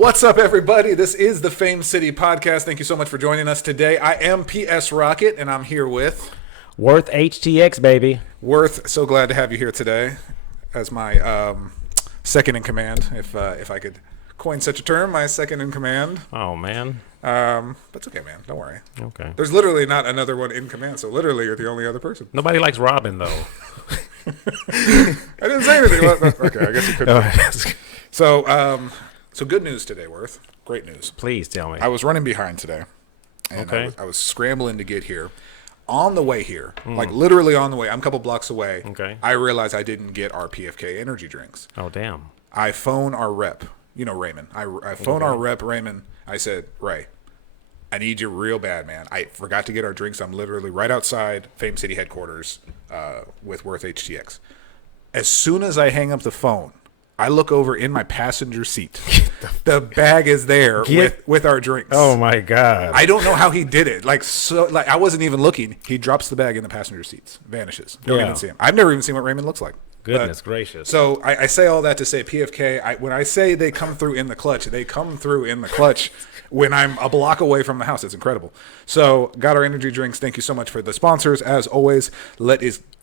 What's up, everybody? This is the Fame City Podcast. Thank you so much for joining us today. I am PS Rocket, and I'm here with... Worth HTX, baby. Worth, so glad to have you here today as my second in command, if I could coin such a term, my second in command. Oh, man. But it's okay, man. Don't worry. Okay. There's literally not another one in command, so literally you're the only other person. Nobody likes Robin, though. I didn't say anything. Okay, I guess you could. So good news today, Worth. Great news. Please tell me. I was running behind today, and I was scrambling to get here. On the way here, like literally on the way, I'm a couple blocks away. Okay. I realized I didn't get our PFK energy drinks. Oh, damn. I phone our rep, Raymond. I phone our rep, Raymond. I said, Ray, I need you real bad, man. I forgot to get our drinks. I'm literally right outside Fame City headquarters with Worth HTX. As soon as I hang up the phone, I look over in my passenger seat. The bag is there with our drinks. Oh, my God. I don't know how he did it. Like I wasn't even looking. He drops the bag in the passenger seats, vanishes. Don't even see him. I've never even seen what Raymond looks like. Goodness gracious. So I say all that to say PFK, when I say they come through in the clutch, they come through in the clutch when I'm a block away from the house. It's incredible. So got our energy drinks. Thank you so much for the sponsors. As always,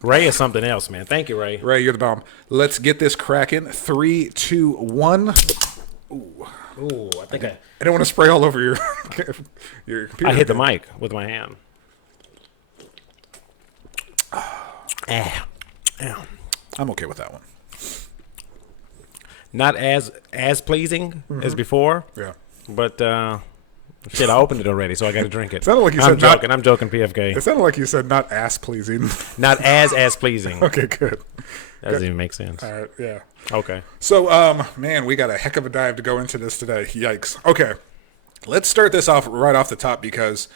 Ray is something else, man. Thank you, Ray. Ray, you're the bomb. Let's get this cracking. 3, 2, 1. Ooh, I think I don't want to spray all over your computer. I hit the mic with my hand. I'm okay with that one. Not as pleasing as before. Yeah. But, shit, I opened it already, so I got to drink it. Sounded like you I'm said joking. I'm joking, PFK. It sounded like you said not ass pleasing. Not as pleasing. Okay, good. That doesn't even make sense. All right, yeah. Okay. So, man, we got a heck of a dive to go into this today. Yikes. Okay. Let's start this off right off the top because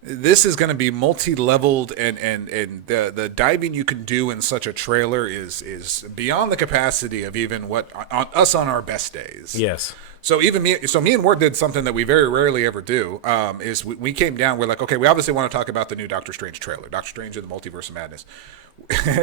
this is going to be multi-leveled and the diving you can do in such a trailer is beyond the capacity of even what us on our best days. Yes. So me and Ward did something that we very rarely ever do. Is we came down. We're like, okay, we obviously want to talk about the new Doctor Strange trailer, Doctor Strange and the Multiverse of Madness.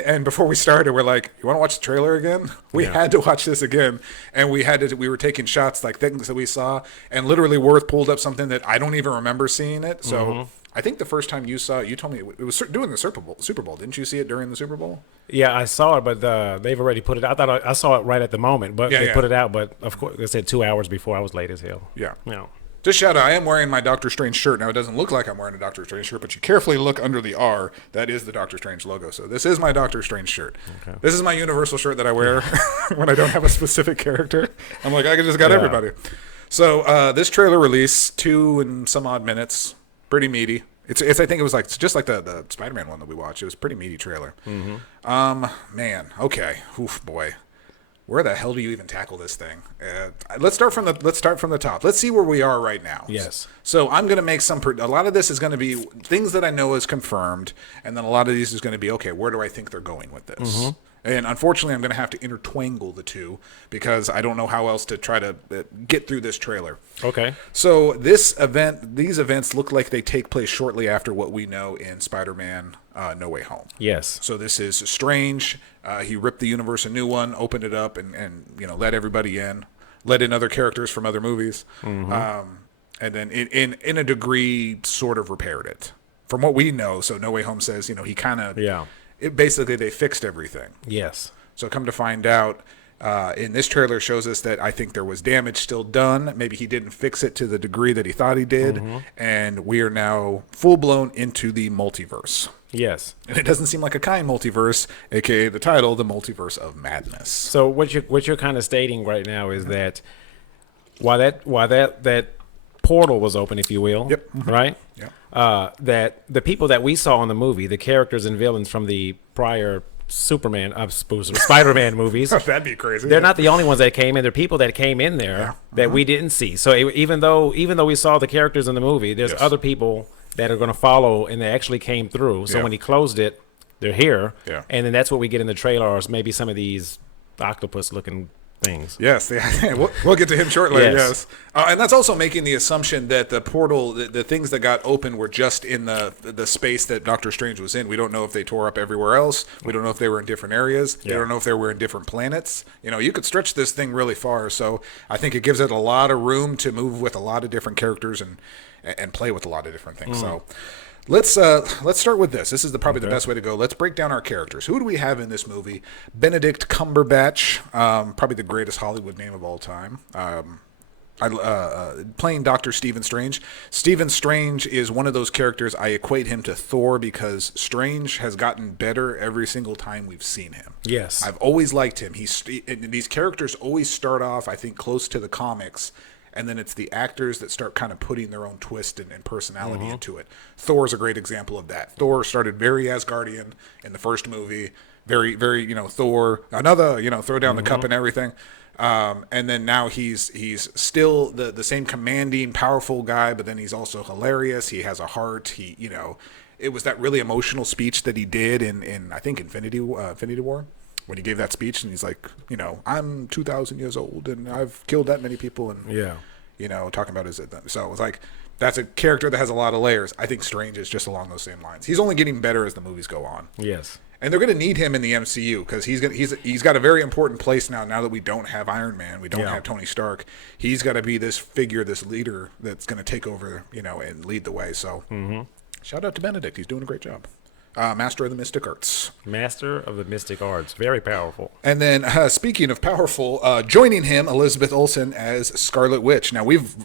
And before we started, we're like, you want to watch the trailer again? We had to watch this again, and we were taking shots like things that we saw, and literally Worth pulled up something that I don't even remember seeing it. So I think the first time you saw it, you told me it was doing the Super Bowl. Didn't you see it during the Super Bowl? Yeah, I saw it, but they've already put it out. I thought I saw it right at the moment, but they put it out. But of course, they said 2 hours before. I was late as hell. Yeah. Yeah. Just shout out, I am wearing my Doctor Strange shirt. Now, it doesn't look like I'm wearing a Doctor Strange shirt, but you carefully look under the R. That is the Doctor Strange logo. So this is my Doctor Strange shirt. Okay. This is my universal shirt that I wear when I don't have a specific character. I'm like, I just got everybody. So this trailer release, 2 and some odd minutes, pretty meaty. It's I think it was just like the Spider-Man one that we watched. It was a pretty meaty trailer. Man, okay. Oof, boy. Where the hell do you even tackle this thing? Let's start from the top. Let's see where we are right now. Yes. So I'm going to make a lot of this is going to be things that I know is confirmed, and then a lot of these is going to be, okay, where do I think they're going with this? And unfortunately, I'm going to have to intertwangle the two because I don't know how else to try to get through this trailer. Okay. So these events look like they take place shortly after what we know in Spider-Man No Way Home. Yes. So this is Strange. He ripped the universe a new one, opened it up, and let everybody in, let in other characters from other movies, and then in a degree sort of repaired it. From what we know, so No Way Home says, he kind of basically they fixed everything. Yes. So come to find out, in this trailer shows us that I think there was damage still done. Maybe he didn't fix it to the degree that he thought he did, and we are now full blown into the multiverse. Yes. And it doesn't seem like a kind multiverse, aka the title, the Multiverse of Madness. So what you're kind of stating right now is that while that portal was open, if you will, right? Yeah. That the people that we saw in the movie, the characters and villains from the prior Spider-Man movies. That'd be crazy. They're not the only ones that came in. There are people that came in there that we didn't see. So even though we saw the characters in the movie, there's other people that are going to follow, and they actually came through. So when he closed it, they're here. Yeah. And then that's what we get in the trailer, or maybe some of these octopus-looking things. Yes, we'll get to him shortly. Yes. And that's also making the assumption that the portal, the things that got open were just in the space that Doctor Strange was in. We don't know if they tore up everywhere else. We don't know if they were in different areas. We don't know if they were in different planets. You could stretch this thing really far. So I think it gives it a lot of room to move with a lot of different characters and play with a lot of different things. So let's start with this. This is probably the best way to go. Let's break down our characters. Who do we have in this movie? Benedict Cumberbatch, probably the greatest Hollywood name of all time. Playing Dr. Stephen Strange. Stephen Strange is one of those characters I equate him to Thor because Strange has gotten better every single time we've seen him. Yes. I've always liked him. These characters always start off, I think, close to the comics, and then it's the actors that start kind of putting their own twist and personality into it. Thor's a great example of that. Thor started very Asgardian in the first movie, very, very, Thor, another, throw down the cup and everything. And then now he's still the same commanding, powerful guy, but then he's also hilarious. He has a heart. It was that really emotional speech that he did in I think Infinity War. When he gave that speech and he's like, I'm 2,000 years old and I've killed that many people and, talking about so it was like, that's a character that has a lot of layers. I think Strange is just along those same lines. He's only getting better as the movies go on. Yes. And they're going to need him in the MCU because he's got a very important place now that we don't have Iron Man, we don't have Tony Stark. He's got to be this figure, this leader that's going to take over, and lead the way. So shout out to Benedict. He's doing a great job. Master of the Mystic Arts. Master of the Mystic Arts. Very powerful. And then, speaking of powerful, joining him, Elizabeth Olsen as Scarlet Witch. Now, we've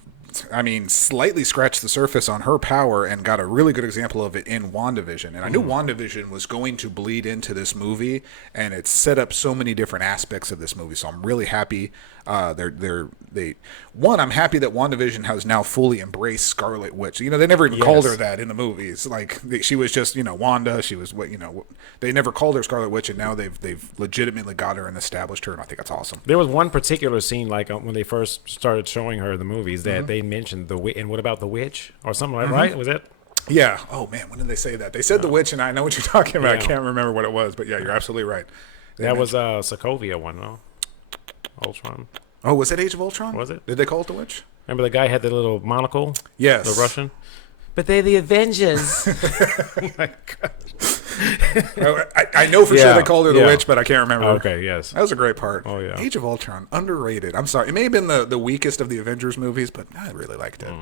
slightly scratched the surface on her power and got a really good example of it in WandaVision. And I knew WandaVision was going to bleed into this movie, and it's set up so many different aspects of this movie. So I'm really happy. I'm happy that WandaVision has now fully embraced Scarlet Witch. They never even called her that in the movies. Like she was just, Wanda. She was they never called her Scarlet Witch, and now they've legitimately got her and established her, and I think that's awesome. There was one particular scene, like when they first started showing her in the movies, that they mentioned the witch. And what about the witch or something like right? Was it? Yeah. Oh man, when did they say that? They said the witch, and I know what you're talking about. I can't remember what it was, but yeah, you're absolutely right. That was Sokovia one, no? Ultron. Oh, was it Age of Ultron? Was it? Did they call it the witch? Remember the guy had the little monocle? Yes. The Russian? But they're the Avengers. Oh my God. I know for sure they called her the witch, but I can't remember. Okay, yes. That was a great part. Oh, yeah. Age of Ultron, underrated. I'm sorry. It may have been the weakest of the Avengers movies, but I really liked it.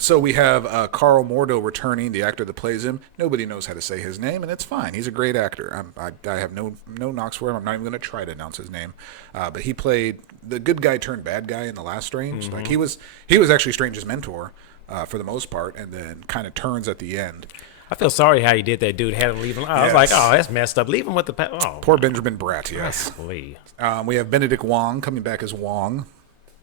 So we have Carl Mordo returning, the actor that plays him. Nobody knows how to say his name, and it's fine. He's a great actor. I have no knocks for him. I'm not even going to try to announce his name. But he played the good guy turned bad guy in the last Strange. Like he was actually Strange's mentor for the most part, and then kind of turns at the end. I feel sorry how he did that, dude. Had him leave him. I was like, oh, that's messed up. Leave him with the poor Benjamin Bratt. Yes. We have Benedict Wong coming back as Wong.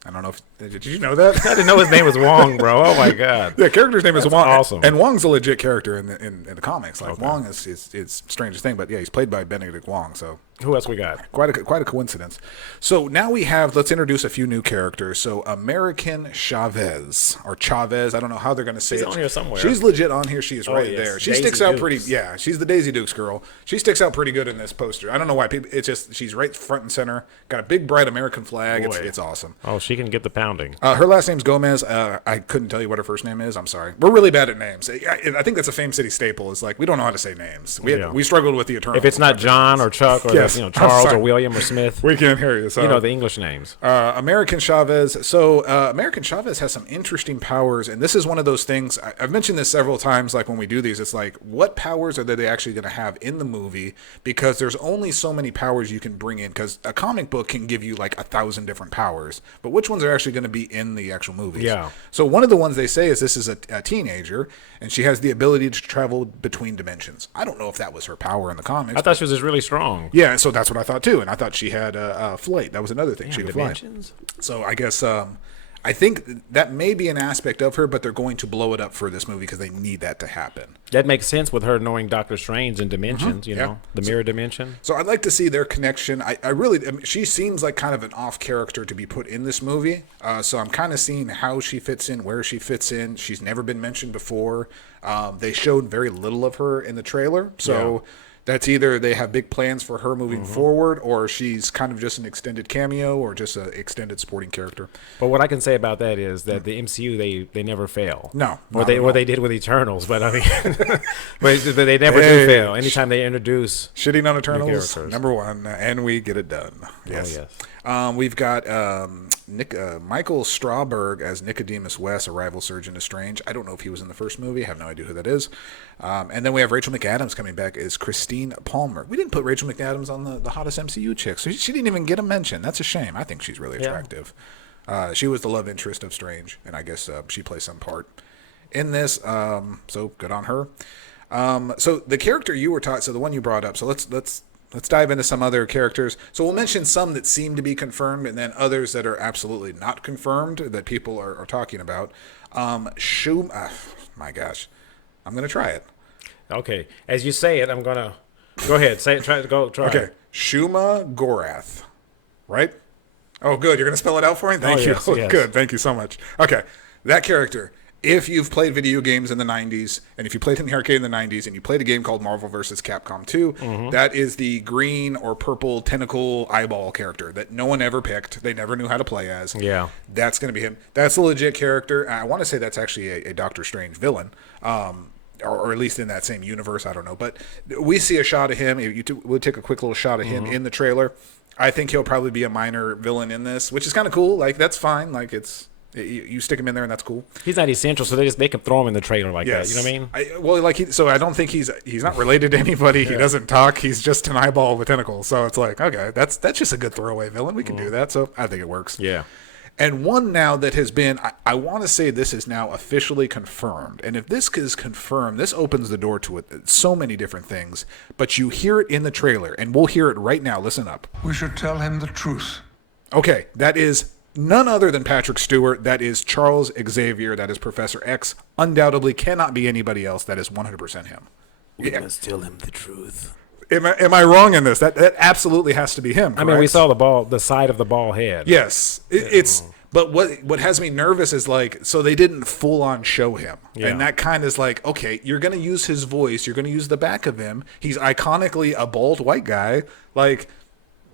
I don't know if did you know that? I didn't know his name was Wong, bro. Oh my God. The character's name is Wong. Awesome. And Wong's a legit character in the comics. Like Wong is strangest thing, but yeah, he's played by Benedict Wong. So who else we got? Quite a coincidence. So now let's introduce a few new characters. So American Chavez or Chavez. I don't know how they're going to say it. She's on here somewhere. She's legit on here. She is there. She sticks out pretty. Yeah, she's the Daisy Dukes girl. She sticks out pretty good in this poster. I don't know why. It's just she's right front and center. Got a big bright American flag. It's awesome. Oh, she can get the pounding. Her last name's Gomez. I couldn't tell you what her first name is. I'm sorry. We're really bad at names. I think that's a Fame City staple. It's like we don't know how to say names. We struggled with the Eternals. If it's not John or Chuck or Charles or William or Smith, we can't hear you. So. The English names. American Chavez. So American Chavez has some interesting powers, and this is one of those things. I've mentioned this several times. Like when we do these, it's like what powers are they actually going to have in the movie? Because there's only so many powers you can bring in. Because a comic book can give you like 1,000 different powers, but which ones are actually going to be in the actual movies? Yeah. So one of the ones they say is this is a teenager, and she has the ability to travel between dimensions. I don't know if that was her power in the comics. I thought she was just really strong. Yeah, so that's what I thought too, and I thought she had flight. That was another thing. She could fly. So I guess I think that may be an aspect of her, but they're going to blow it up for this movie because they need that to happen. That makes sense with her knowing Doctor Strange and dimensions, the mirror dimension. So I'd like to see their connection. I mean, she seems like kind of an off character to be put in this movie. So I'm kind of seeing how she fits in, where she fits in. She's never been mentioned before. They showed very little of her in the trailer. So That's either they have big plans for her moving forward, or she's kind of just an extended cameo, or just an extended supporting character. But what I can say about that is that the MCU they never fail. No, what they did with Eternals, but I mean, but they never do fail. Anytime they introduce shitting on Eternals, number one, and we get it done. Yes. Oh, yes. We've got Michael Strawberg as Nicodemus West, a rival surgeon to Strange. I don't know if he was in the first movie. I have no idea who that is. And then we have Rachel McAdams coming back as Christine Palmer. We didn't put Rachel McAdams on the hottest MCU chick, so she didn't even get a mention. That's a shame. I think she's really attractive. She was the love interest of Strange, and I guess she plays some part in this. So good on her. So the character you were taught, so the one you brought up. So let's dive into some other characters. So we'll mention some that seem to be confirmed, and then others that are absolutely not confirmed that people are talking about. My gosh, I'm gonna try it. Okay, as you say it, I'm gonna go ahead. Say it. Try Okay, it. Shuma Gorath, right? Oh, good. You're gonna spell it out for me. Thank you. Yes. Good. Thank you so much. Okay, that character. If you've played video games in the 90s, and if you played in the arcade in the 90s, and you played a game called Marvel vs. Capcom 2, that is the green or purple tentacle eyeball character that no one ever picked. They never knew how to play as. Yeah. That's going to be him. That's a legit character. I want to say that's actually a Doctor Strange villain, or at least in that same universe. I don't know. But we see a shot of him. We'll take a quick little shot of him in the trailer. I think he'll probably be a minor villain in this, which is kind of cool. Like, that's fine. Like, you stick him in there and that's cool. He's not essential, so they can throw him in the trailer like that. You know what I mean? So I don't think he's not related to anybody. Yeah. He doesn't talk. He's just an eyeball with tentacles. So it's like, okay, that's just a good throwaway villain. We can do that. So I think it works. Yeah. And one now that has been, I want to say this is now officially confirmed. And if this is confirmed, this opens the door to it. So many different things. But you hear it in the trailer, and we'll hear it right now. Listen up. We should tell him the truth. Okay, that is none other than Patrick Stewart. That is Charles Xavier. That is Professor X. Undoubtedly cannot be anybody else. That is 100% him. We must tell him the truth. Am I wrong in this? That absolutely has to be him. Correct? I mean, we saw the side of the ball head. Yes, But what has me nervous is so they didn't full on show him, and that kind of is like, okay, you're gonna use his voice, you're gonna use the back of him. He's iconically a bald white guy. Like,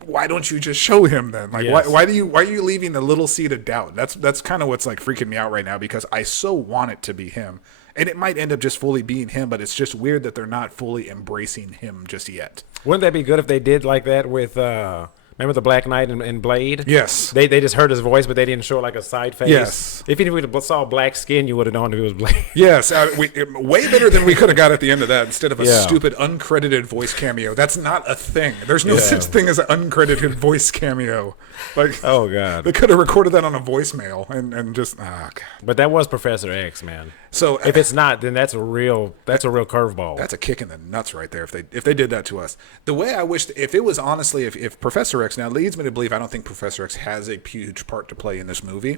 why don't you just show him then? Like, why are you leaving a little seed of doubt? That's kind of what's like freaking me out right now, because I so want it to be him, and it might end up just fully being him, but it's just weird that they're not fully embracing him just yet. Wouldn't that be good if they did like that with remember the Black Knight and Blade? Yes. They just heard his voice, but they didn't show like a side face. Yes. If we saw black skin, you would have known if it was Blade. Yes. Way better than we could have got at the end of that, instead of a stupid uncredited voice cameo. That's not a thing. There's no such thing as an uncredited voice cameo. Like, oh, God. They could have recorded that on a voicemail and just, God. But that was Professor X, man. So if it's not, then that's a real curveball. That's a kick in the nuts right there. If they did that to us, the way I wish, if it was honestly, if Professor X now leads me to believe, I don't think Professor X has a huge part to play in this movie,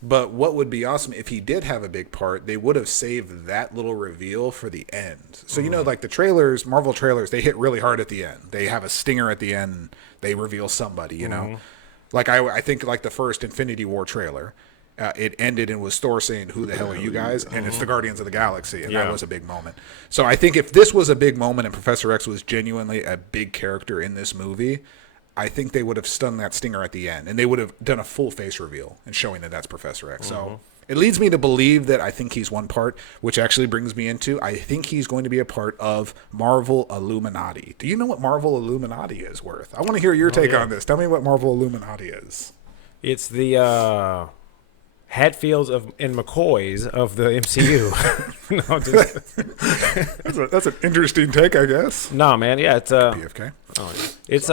but what would be awesome if he did have a big part, they would have saved that little reveal for the end. So like the trailers, Marvel trailers, they hit really hard at the end. They have a stinger at the end. They reveal somebody. You know, like I think like the first Infinity War trailer. It ended and was Thor saying, "Who the hell are you guys?" And it's the Guardians of the Galaxy, and that was a big moment. So I think if this was a big moment and Professor X was genuinely a big character in this movie, I think they would have stunned that stinger at the end, and they would have done a full face reveal and showing that that's Professor X. So it leads me to believe that I think he's one part, which actually brings me into, I think he's going to be a part of Marvel Illuminati. Do you know what Marvel Illuminati is worth? I want to hear your take on this. Tell me what Marvel Illuminati is. It's the Hatfields and McCoys of the MCU. That's an interesting take, I guess. No, man. Yeah, it's PFK. It's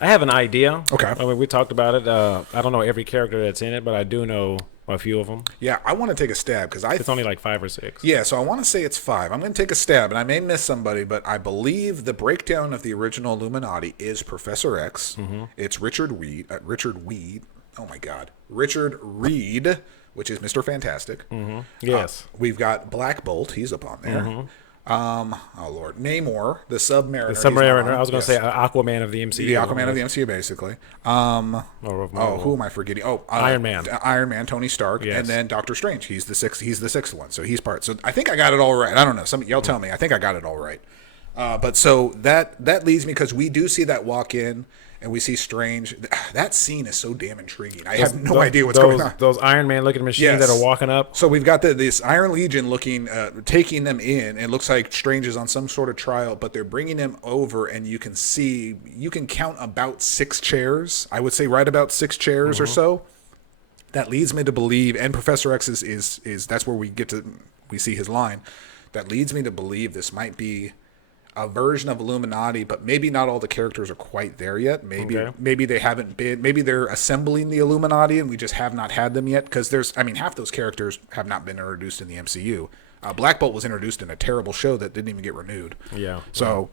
I have an idea. Okay. I mean, we talked about it. I don't know every character that's in it, but I do know a few of them. Yeah, I want to take a stab because it's only like 5 or 6. Yeah, so I want to say it's 5. I'm going to take a stab, and I may miss somebody, but I believe the breakdown of the original Illuminati is Professor X. It's Richard Reed, which is Mr. Fantastic. Yes. We've got Black Bolt. He's up on there. Oh, Lord. Namor, the Submariner. The Submariner. I was going to say Aquaman of the MCU. The Aquaman of the MCU, basically. Who am I forgetting? Iron Man. Iron Man, Tony Stark. Yes. And then Doctor Strange. He's the sixth one, so he's part. So I think I got it all right. I don't know. Y'all tell me. I think I got it all right. But so that leads me, because we do see that walk in and we see Strange. That scene is so damn intriguing. I have no idea what's going on. Those Iron Man looking machines that are walking up. So we've got this Iron Legion looking, taking them in. It looks like Strange is on some sort of trial, but they're bringing him over, and you can count about 6 chairs. I would say right about 6 chairs or so. That leads me to believe, and Professor X is that's where we see his line. That leads me to believe this might be a version of Illuminati, but maybe not all the characters are quite there yet. Maybe they haven't been. Maybe they're assembling the Illuminati, and we just have not had them yet. Because half those characters have not been introduced in the MCU. Black Bolt was introduced in a terrible show that didn't even get renewed. Yeah. So,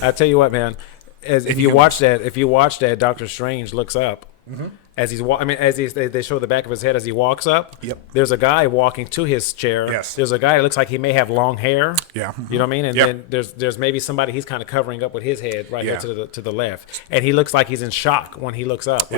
I tell you what, man. If you watch that, Doctor Strange looks up. Mm-hmm. As they show the back of his head as he walks up. Yep. There's a guy walking to his chair. Yes. There's a guy that looks like he may have long hair. Yeah. You know what I mean? And then there's maybe somebody he's kind of covering up with his head right here to the left, and he looks like he's in shock when he looks up.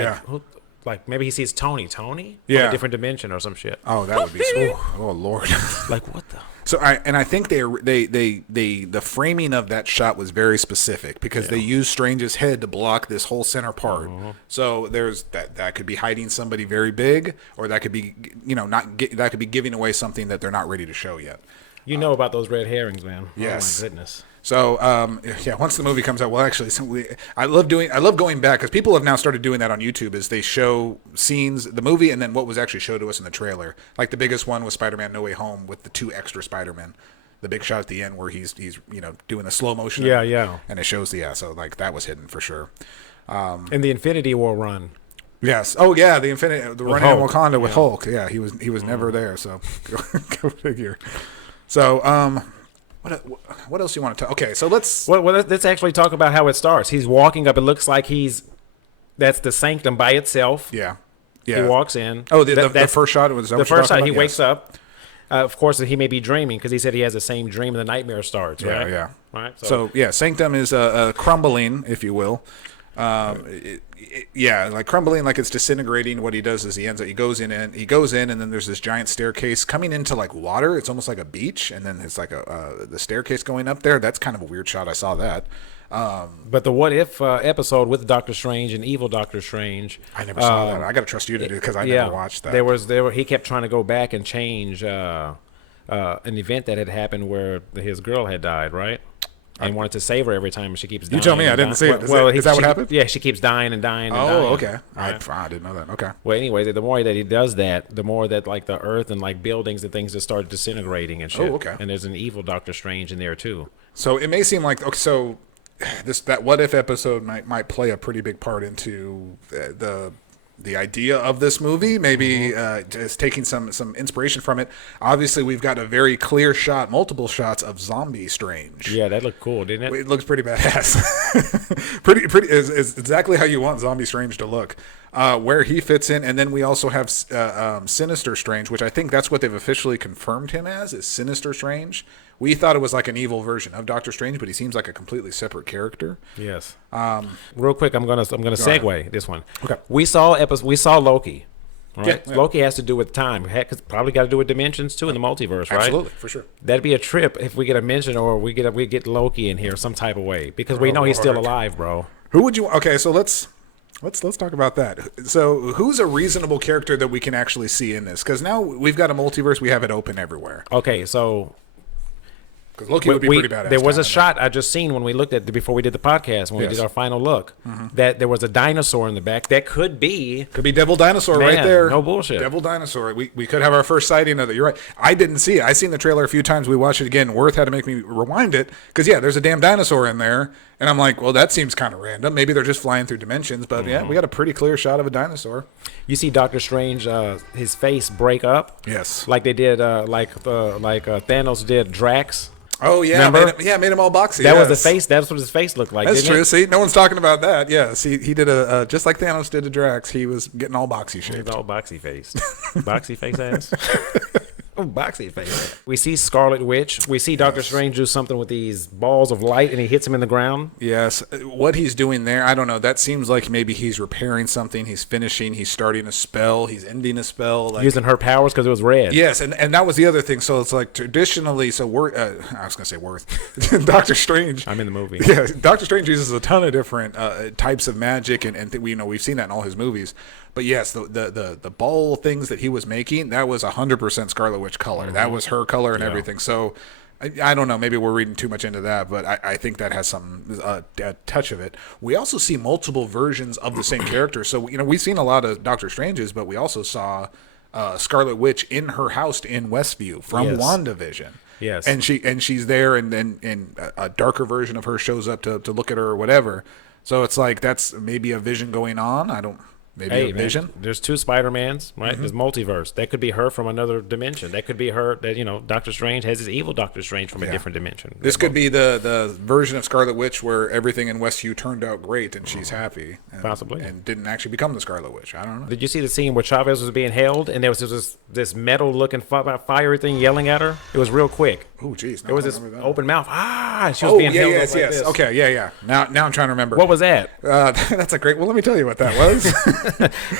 Like maybe he sees Tony from a different dimension or some shit. Oh, that would be so. Oh Lord. Like what the. So I think the framing of that shot was very specific, because they used Strange's head to block this whole center part. So there's that could be hiding somebody very big, or that could be that could be giving away something that they're not ready to show yet. You know about those red herrings, man. Yes. Oh my goodness. So once the movie comes out, well, actually, I love going back, because people have now started doing that on YouTube. Is they show scenes, the movie, and then what was actually showed to us in the trailer. Like the biggest one was Spider-Man: No Way Home with the 2 extra Spider-Men. The big shot at the end where he's doing the slow motion. And it shows so like that was hidden for sure. In the Infinity War run. Yes. Oh yeah, the running in Wakanda with Hulk. Yeah, he was never there. So go figure. So what else do you want to talk? Okay, so let's actually talk about how it starts. He's walking up. It looks like that's the sanctum by itself. Yeah. He walks in. Oh, the first shot was the first shot. He wakes up. Of course, he may be dreaming, because he said he has the same dream and the nightmare starts. Right. Yeah. Right. So sanctum is crumbling, if you will. Like crumbling, like it's disintegrating. What he does is he goes in, and then there's this giant staircase coming into like water. It's almost like a beach, and then it's like the staircase going up there. That's kind of a weird shot. I saw that. But the What If episode with Doctor Strange and Evil Doctor Strange, I never saw that. I got to trust you to do it, because I never watched that. He kept trying to go back and change an event that had happened where his girl had died, right? And wanted to save her every time, and she keeps dying. You tell me, I didn't see it. Is that what happened? Yeah, she keeps dying and dying and dying. Oh, okay. Right. I didn't know that. Okay. Well, anyway, the more that he does that, the more that like the earth and like buildings and things just start disintegrating and shit. Oh, okay. And there's an evil Doctor Strange in there too. So it may seem like that What If episode might play a pretty big part into the idea of this movie, maybe just taking some inspiration from it. Obviously, we've got a very clear shot, multiple shots of Zombie Strange. Yeah, that looked cool, didn't it? It looks pretty badass. pretty is exactly how you want Zombie Strange to look. Where he fits in, and then we also have Sinister Strange, which I think that's what they've officially confirmed him as, is Sinister Strange. We thought it was like an evil version of Doctor Strange, but he seems like a completely separate character. Yes. Real quick, I'm gonna segue this one. Okay. We saw Loki. Right? Yeah. Loki has to do with time. Probably got to do with dimensions too in the multiverse, right? Absolutely, for sure. That'd be a trip if we get a mention, or we get Loki in here some type of way, because we know he's still alive, bro. Who would you? Okay, so let's talk about that. So who's a reasonable character that we can actually see in this? Because now we've got a multiverse, we have it open everywhere. Okay, so. Because Loki would be pretty badass. There was a shot I just seen when we looked at before we did the podcast, when we did our final look, that there was a dinosaur in the back. That could be Devil Dinosaur right there. No bullshit. Devil Dinosaur. We could have our first sighting of it. You're right. I didn't see it. I seen the trailer a few times. We watched it again. Worth had to make me rewind it, because there's a damn dinosaur in there, and I'm like, well, that seems kind of random. Maybe they're just flying through dimensions, but we got a pretty clear shot of a dinosaur. You see Doctor Strange, his face break up. Yes. Like they did, like Thanos did Drax. Oh yeah, made him all boxy. That was the face. That's what his face looked like. That's true. See, no one's talking about that. Yeah. See, he did just like Thanos did to Drax. He was getting all boxy shaped. He's all boxy faced. Boxy face ass. Boxy face. We see Scarlet Witch. We see Doctor Strange do something with these balls of light, and he hits him in the ground. Yes. What he's doing there, I don't know. That seems like maybe he's repairing something. He's finishing. He's starting a spell. He's ending a spell. Like, using her powers because it was red. Yes, and that was the other thing. So it's like traditionally, I was going to say Worth. Doctor Strange. I'm in the movie. Yeah, Doctor Strange uses a ton of different types of magic, and we've seen that in all his movies. But yes, the ball things that he was making, that was 100% Scarlet Witch color. Mm-hmm. That was her color and everything. So I don't know. Maybe we're reading too much into that, but I think that has a touch of it. We also see multiple versions of the same character. So we've seen a lot of Doctor Stranges, but we also saw Scarlet Witch in her house in Westview from WandaVision. Yes, and she's there, and then a darker version of her shows up to look at her or whatever. So it's like that's maybe a vision going on. I don't. Maybe a vision. Man, there's 2 Spider-Mans, right? Mm-hmm. There's multiverse. That could be her from another dimension. That could be her that, Doctor Strange has his evil Doctor Strange from a different dimension. This could be the version of Scarlet Witch where everything in Westview turned out great and she's happy. Possibly. And didn't actually become the Scarlet Witch. I don't know. Did you see the scene where Chavez was being held and there was this metal-looking fiery thing yelling at her? It was real quick. Oh, geez. There was this open mouth. And she was being held like this. Okay, yeah. Now I'm trying to remember. What was that? That's a great... Well, let me tell you what that was.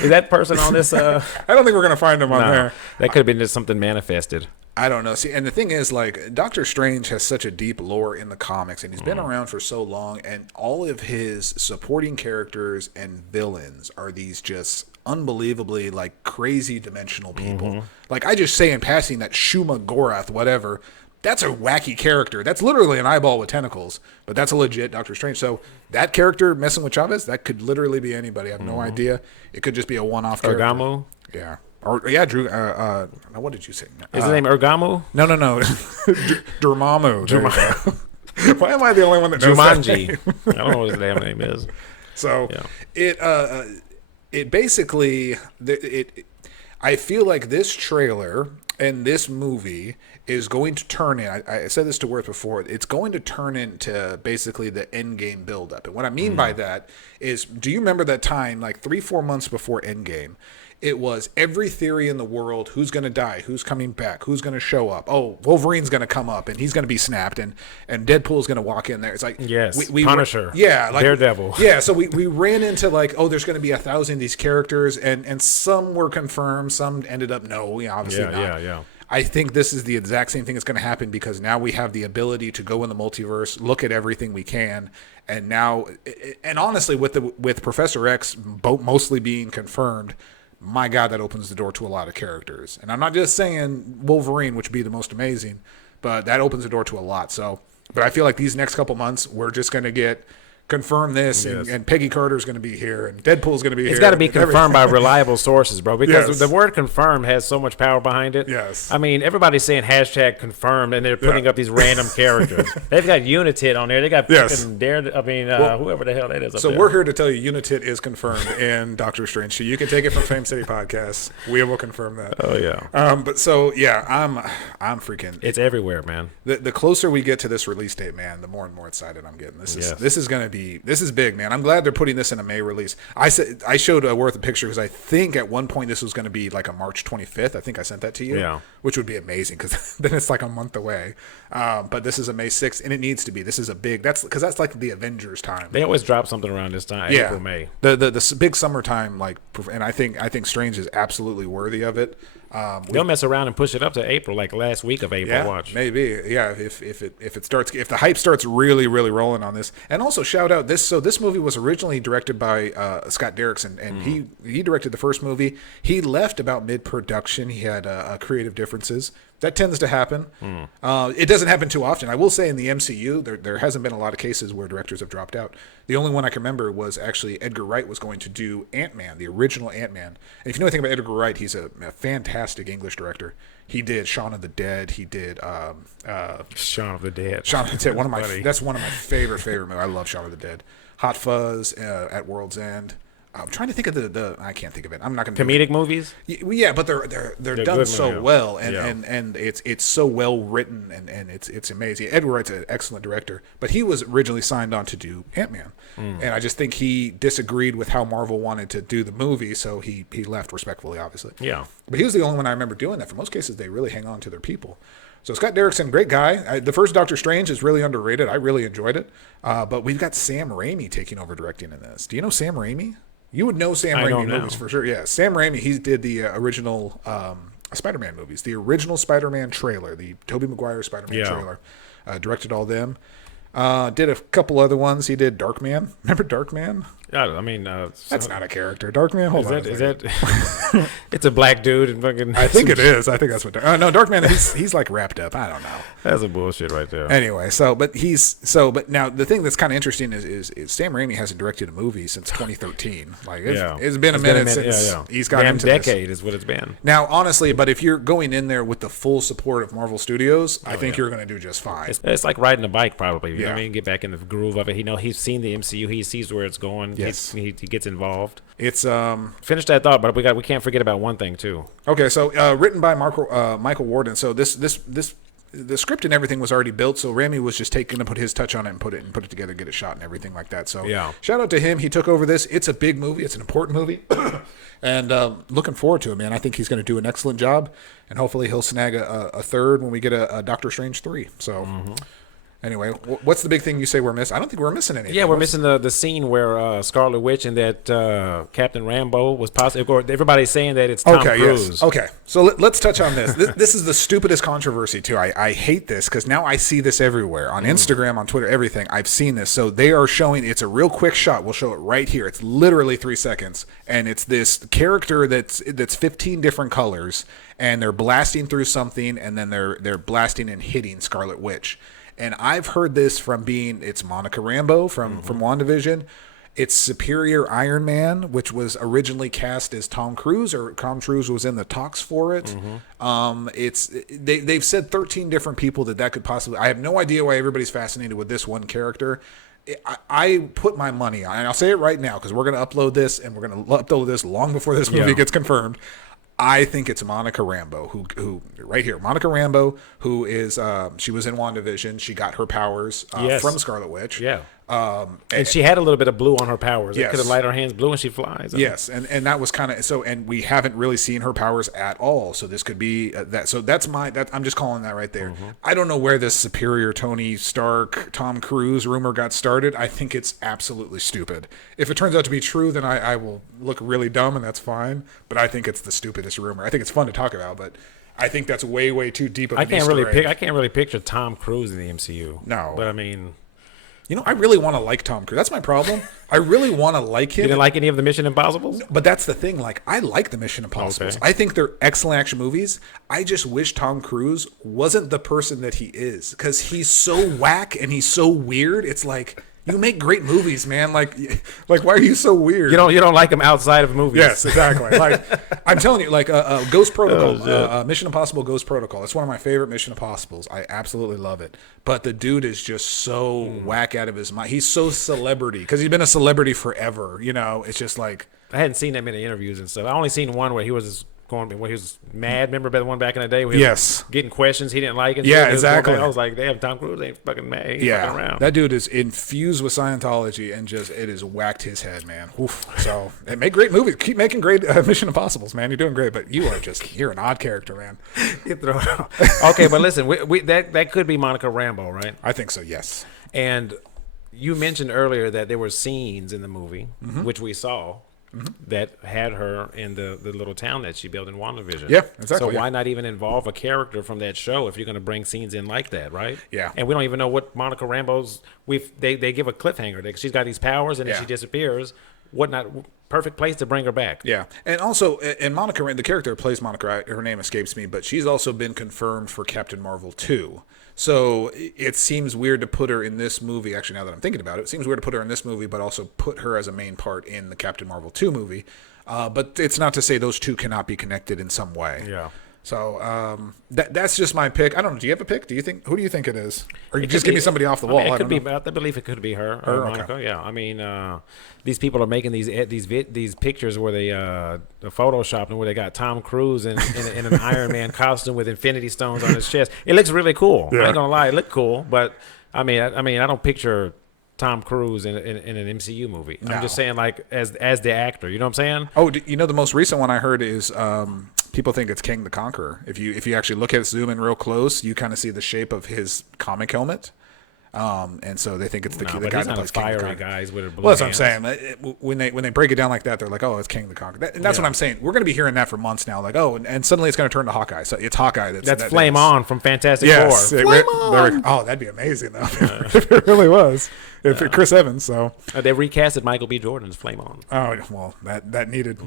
Is that person on this? I don't think we're going to find him on there. That could have been just something manifested. I don't know. See, and the thing is, like, Doctor Strange has such a deep lore in the comics, and he's been around for so long, and all of his supporting characters and villains are these just unbelievably, like, crazy dimensional people. Mm-hmm. Like, I just say in passing that Shuma Gorath, whatever, that's a wacky character. That's literally an eyeball with tentacles, but that's a legit Doctor Strange. So that character messing with Chavez, that could literally be anybody. I have no idea. It could just be a one-off character. Ergamu? Yeah. Drew. What did you say? Is his name Ergamu? No. Dormammu. Why am I the only one that knows Jumanji. that name? I don't know what his damn name is. So it basically I feel like this trailer and this movie is going to turn in. I said this to Worth before. It's going to turn into basically the Endgame buildup. And what I mean by that is, do you remember that time, like 3-4 months before Endgame? It was every theory in the world: who's going to die, who's coming back, who's going to show up. Oh, Wolverine's going to come up and he's going to be snapped, and Deadpool's going to walk in there. It's like we Punisher, like Daredevil. Yeah, so we ran into like, oh, there's going to be 1,000 of these characters, and some were confirmed, some ended up obviously not. Yeah. I think this is the exact same thing that's going to happen because now we have the ability to go in the multiverse, look at everything we can, and now, and honestly, with Professor X mostly being confirmed. My God, that opens the door to a lot of characters. And I'm not just saying Wolverine, which would be the most amazing, but that opens the door to a lot. So, but I feel like these next couple months, we're just going to confirm this, and Peggy Carter's going to be here, and Deadpool's going to be here. It's got to be confirmed by reliable sources, bro, because the word confirmed has so much power behind it. Yes. I mean, everybody's saying hashtag confirmed, and they're putting up these random characters. They've got United on there. They got fucking whoever the hell that is up there. So we're here to tell you United is confirmed in Doctor Strange. So you can take it from Fame City Podcast. We will confirm that. Oh, yeah. I'm freaking... It's everywhere, man. The closer we get to this release date, man, the more and more excited I'm getting. This is going to be... This is big, man. I'm glad they're putting this in a May release. I showed Worth a picture because I think at one point this was going to be like a March 25th. I think I sent that to you, which would be amazing because then it's like a month away. But this is a May 6th, and it needs to be. This is a big. That's like the Avengers time. They always drop something around this time, April, May. The big summertime, and I think Strange is absolutely worthy of it. They'll mess around and push it up to April, like last week of April. Watch, maybe, if it starts, if the hype starts really rolling on this, and also shout out this. So this movie was originally directed by Scott Derrickson, and he directed the first movie. He left about mid-production. He had creative differences. That tends to happen. It doesn't happen too often. I will say in the MCU, there hasn't been a lot of cases where directors have dropped out. The only one I can remember was actually Edgar Wright was going to do Ant-Man, the original Ant-Man. And if you know anything about Edgar Wright, he's a fantastic English director. He did Shaun of the Dead. He did Shaun of the Dead. Shaun of the Dead. That's one of my favorite movies. I love Shaun of the Dead. Hot Fuzz, At World's End. I'm trying to think of the I can't think of it. I'm not going to comedic movies. Yeah, but they're done so well, and it's so well written, and it's amazing. Edgar Wright's an excellent director, but he was originally signed on to do Ant-Man, and I just think he disagreed with how Marvel wanted to do the movie, so he left respectfully, obviously. Yeah, but he was the only one I remember doing that. For most cases, they really hang on to their people. So Scott Derrickson, great guy. The first Doctor Strange is really underrated. I really enjoyed it, but we've got Sam Raimi taking over directing in this. Do you know Sam Raimi? You would know Sam Raimi movies for sure. Yeah, Sam Raimi, he did the original Spider-Man movies, the original Spider-Man trailer, the Tobey Maguire Spider-Man trailer. Directed all them. Did a couple other ones. He did Darkman. Remember Darkman? Yeah, I mean, that's not a character. Darkman. Hold on. Is that? It's a black dude and fucking. I think it is. I think that's what. No, Darkman. He's like wrapped up. I don't know. That's a bullshit right there. Anyway, but now the thing that's kind of interesting is Sam Raimi hasn't directed a movie since 2013. Like it's been a minute since he's got into this. Decade is what it's been. Now, honestly, but if you're going in there with the full support of Marvel Studios, I think you're going to do just fine. It's like riding a bike, probably. You know what I mean? Get back in the groove of it. He's seen the MCU. He sees where it's going. Yes. He gets involved. It's finish that thought, but we can't forget about one thing too. Okay, so written by Michael Warden. So the script and everything was already built. So Raimi was just taking to put his touch on it and put it together, get it shot and everything like that. So shout out to him. He took over this. It's a big movie. It's an important movie, and looking forward to it, man. I think he's going to do an excellent job, and hopefully he'll snag a third when we get a Doctor Strange 3. So. Mm-hmm. Anyway, what's the big thing you say we're missing? I don't think we're missing anything. Yeah, we're missing the scene where Scarlet Witch and that Captain Rambo was possible. Everybody's saying that it's Tom Cruise. Yes. Okay, so let's touch on this. This is the stupidest controversy, too. I hate this because now I see this everywhere. On Instagram, on Twitter, everything. I've seen this. So they are showing, it's a real quick shot. We'll show it right here. It's literally 3 seconds. And it's this character that's 15 different colors. And they're blasting through something. And then they're blasting and hitting Scarlet Witch. And I've heard this from it's Monica Rambeau from WandaVision. It's Superior Iron Man, which was originally cast as Tom Cruise, or Tom Cruise was in the talks for it. They've said 13 different people that could possibly. I have no idea why everybody's fascinated with this one character. I put my money on, and I'll say it right now because we're going to upload this, and we're going to upload this long before this movie gets confirmed. I think it's Monica Rambeau, who right here, Monica Rambeau, who is she was in WandaVision. She got her powers from Scarlet Witch. Yeah. And she had a little bit of blue on her powers. It could have light her hands blue and she flies. Yes, and that was kind of so. And we haven't really seen her powers at all. So this could be that. So that's I'm just calling that right there. I don't know where this superior Tony Stark, Tom Cruise rumor got started. I think it's absolutely stupid. If it turns out to be true, then I will look really dumb, and that's fine. But I think it's the stupidest rumor. I think it's fun to talk about, but I think that's way too deep of an Easter egg. I can't really picture Tom Cruise in the MCU. No, but I mean. I really want to like Tom Cruise. That's my possible. I really want to like him. You didn't like any of the Mission Impossibles? No, but that's the thing. Like, I like the Mission Impossibles. Okay. I think they're excellent action movies. I just wish Tom Cruise wasn't the person that he is, because he's so whack and he's so weird. It's like, you make great movies, man. Like why are you so weird? You don't like him outside of movies. Yes, exactly. Like, I'm telling you, like Ghost Protocol, Mission Impossible Ghost Protocol. It's one of my favorite Mission Impossibles. I absolutely love it. But the dude is just so whack out of his mind. He's so celebrity because he's been a celebrity forever. It's just like, I hadn't seen that many interviews and stuff. I only seen one where he was when he was mad. Remember the one back in the day where he was getting questions he didn't like? And exactly. I was like, damn, Tom Cruise ain't fucking mad. He's fucking around. That dude is infused with Scientology and it has whacked his head, man. Oof. So, and make great movies. Keep making great Mission Impossibles, man. You're doing great, but you're an odd character, man. You throw it out. Okay, but listen, that could be Monica Rambeau, right? I think so, yes. And you mentioned earlier that there were scenes in the movie, which we saw, that had her in the little town that she built in WandaVision. Yeah, exactly. So why not even involve a character from that show if you're going to bring scenes in like that, right? Yeah. And we don't even know what Monica Rambeau's. They give a cliffhanger. She's got these powers and then she disappears. Perfect place to bring her back. Yeah, and also, and Monica, the character who plays Monica, her name escapes me, but she's also been confirmed for Captain Marvel 2. So it seems weird to put her in this movie. Actually, now that I'm thinking about it, it seems weird to put her in this movie, but also put her as a main part in the Captain Marvel 2 movie. But it's not to say those two cannot be connected in some way. Yeah. So that's just my pick. I don't know. Do you have a pick? Who do you think it is? Or you just give me somebody off the wall? It could be. I believe it could be her or Monica. Okay. Yeah. I mean, these people are making these pictures where they Photoshop and where they got Tom Cruise in an Iron Man costume with Infinity Stones on his chest. It looks really cool. Yeah. I ain't gonna lie, it looked cool. But I mean, I don't picture Tom Cruise in an MCU movie. No. I'm just saying, like, as the actor. You know what I'm saying? Oh, the most recent one I heard is people think it's King the Conqueror. If you actually look at it, zoom in real close, you kind of see the shape of his comic helmet. And so they think it's the guy that plays King the Conqueror. Guys with blue well, that's what I'm saying. When they break it down like that, they're like, oh, it's King the Conqueror. And that's what I'm saying. We're going to be hearing that for months now. Like, oh, and suddenly it's going to turn to Hawkeye. So it's Hawkeye. That's Flame On from Fantastic Four. Flame On. Oh, that'd be amazing, though. If it really was. If Chris Evans, so they recasted Michael B. Jordan's Flame On. Oh well, that needed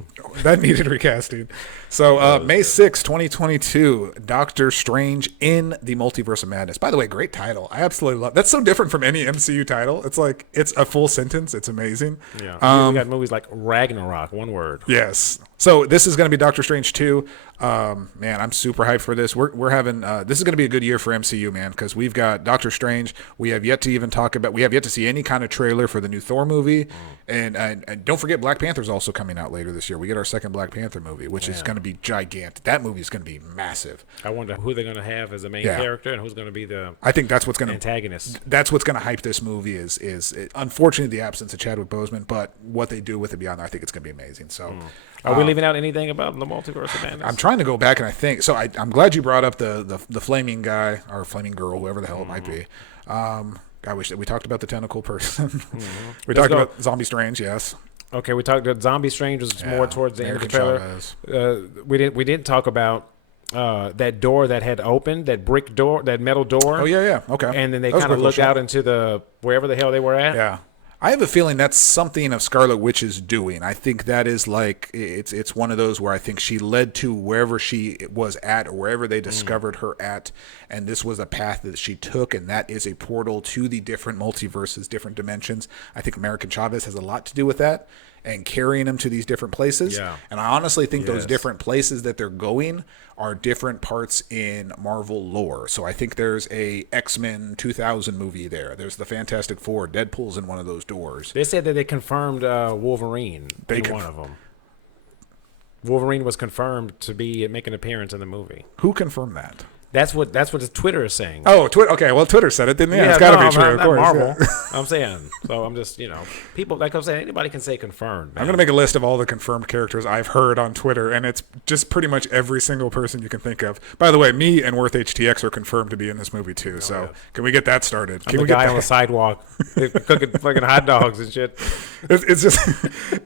recasting. So May 6, 2022, Doctor Strange in the Multiverse of Madness. By the way, great title. I absolutely love. That's so different from any MCU title. It's like it's a full sentence. It's amazing. Yeah, we got movies like Ragnarok, one word. Yes. So this is going to be Doctor Strange 2. Man, I'm super hyped for this. We're having this is going to be a good year for MCU, man, because we've got Doctor Strange. We have yet to see any kind of trailer for the new Thor movie, and don't forget Black Panther's also coming out later this year. We get our second Black Panther movie, which is going to be gigantic. That movie is going to be massive. I wonder who they're going to have as the main character and who's going to be the I think that's what's going to antagonist. That's what's going to hype this movie is unfortunately the absence of Chadwick Boseman, but what they do with it beyond that, I think it's going to be amazing. So. Are we leaving out anything about the Multiverse of Madness? I'm trying to go back and I think so. I'm glad you brought up the flaming guy or flaming girl, whoever the hell it might be. I wish that we talked about the tentacle person. We talked about Zombie Strange, yes. Okay, we talked about Zombie Strange was more towards the end of the trailer. We didn't talk about that door that had opened, that brick door, that metal door. Oh yeah, okay. And then they kind of look out into the wherever the hell they were at. Yeah. I have a feeling that's something of Scarlet Witch's doing. I think that is like it's one of those where I think she led to wherever she was at or wherever they discovered her at, and this was a path that she took, and that is a portal to the different multiverses, different dimensions. I think American Chavez has a lot to do with that and carrying them to these different places. Yeah. And I honestly think those different places that they're going are different parts in Marvel lore. So I think there's a X-Men 2000 movie there. There's the Fantastic Four. Deadpool's in one of those doors. They said that they confirmed Wolverine in one of them. Wolverine was confirmed to make an appearance in the movie. Who confirmed that? That's what the Twitter is saying. Oh, Twitter. Okay, well, Twitter said it, didn't it? Yeah, it's got to be true, of course. Marvel. Yeah. I'm saying. So I'm just, people, like I'm saying, anybody can say confirmed. Man. I'm going to make a list of all the confirmed characters I've heard on Twitter, and it's just pretty much every single person you can think of. By the way, me and Worth HTX are confirmed to be in this movie, too. So can we get that started? Can we get on the sidewalk cooking fucking hot dogs and shit. It's just,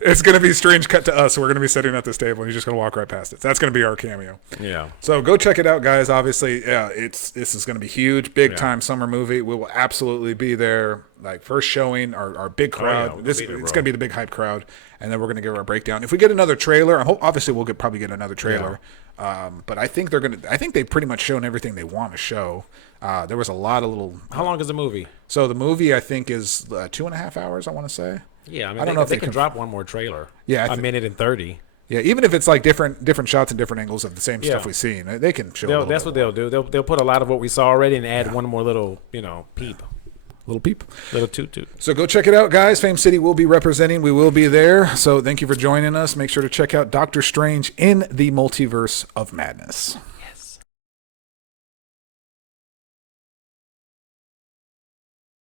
it's going to be strange cut to us. We're going to be sitting at this table, and you're just going to walk right past it. So that's going to be our cameo. Yeah. So go check it out, guys. Obviously, yeah, this is going to be huge, big time summer movie. We will absolutely be there. Like first showing, our big crowd. It's going to be the big hype crowd, and then we're going to give our breakdown. If we get another trailer, obviously we'll probably get another trailer. Yeah. But I think they've pretty much shown everything they want to show. There was a lot of little. How long is the movie? So the movie I think is 2.5 hours. I want to say. Yeah, I mean, I don't know if they can drop one more trailer. Yeah, a minute and 30. Yeah, even if it's like different shots and different angles of the same stuff we've seen, they can show. That's what they'll do. They'll put a lot of what we saw already and add one more little, peep. Little peep. Little toot. So go check it out, guys. Fame City will be representing. We will be there. So thank you for joining us. Make sure to check out Doctor Strange in the Multiverse of Madness.